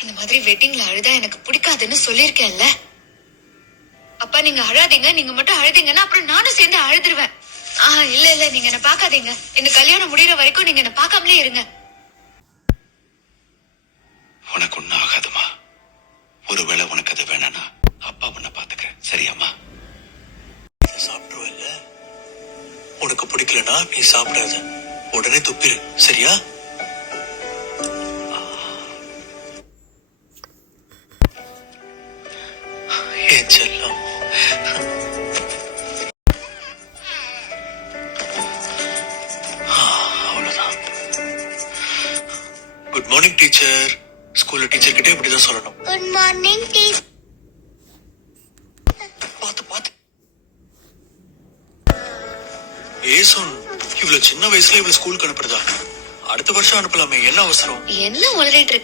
இந்த மாதிரி வெட்டிங்ல அழுதா எனக்கு பிடிக்காதுன்னு சொல்லிருக்கேன்ல. அப்பா நீங்க அழாதீங்க, நீங்க மட்டும் அழுதீங்கன்னா அப்புறம் நானும் சேர்ந்து அழுதுருவேன். இல்ல இல்ல, நீங்க என்ன பாக்காதீங்க. இந்த கல்யாணம் முடியற வரைக்கும் நீங்க என்ன பாக்காமலே இருங்க. உனக்கு ஒண்ணும் ஆகாதுமா. ஒருவேளை உனக்கு அது வேணானா அப்பா உன்னை பாத்துக்க, சரியாமா? சாப்பிடுவல்ல, உனக்கு பிடிக்கலனா நீ சாப்பிடாத, உடனே துப்பிரு, சரியா? ஏன் செல்லம், அவ்வளவுதான். Good morning teacher. ஸ்கூல்ல டீச்சர் கிட்டே இப்படிதான் சொல்லணும். Good morning teacher. பாத்து பாத்து. ஏசுன், இவ்வளவு சின்ன வயசுல இவ்வளவு ஸ்கூலுக்கு அனுப்புறதா? அடுத்த வருஷம் அனுப்பலாமே, என்ன அவசரம்? என்ன உளறிட்டு இருக்க?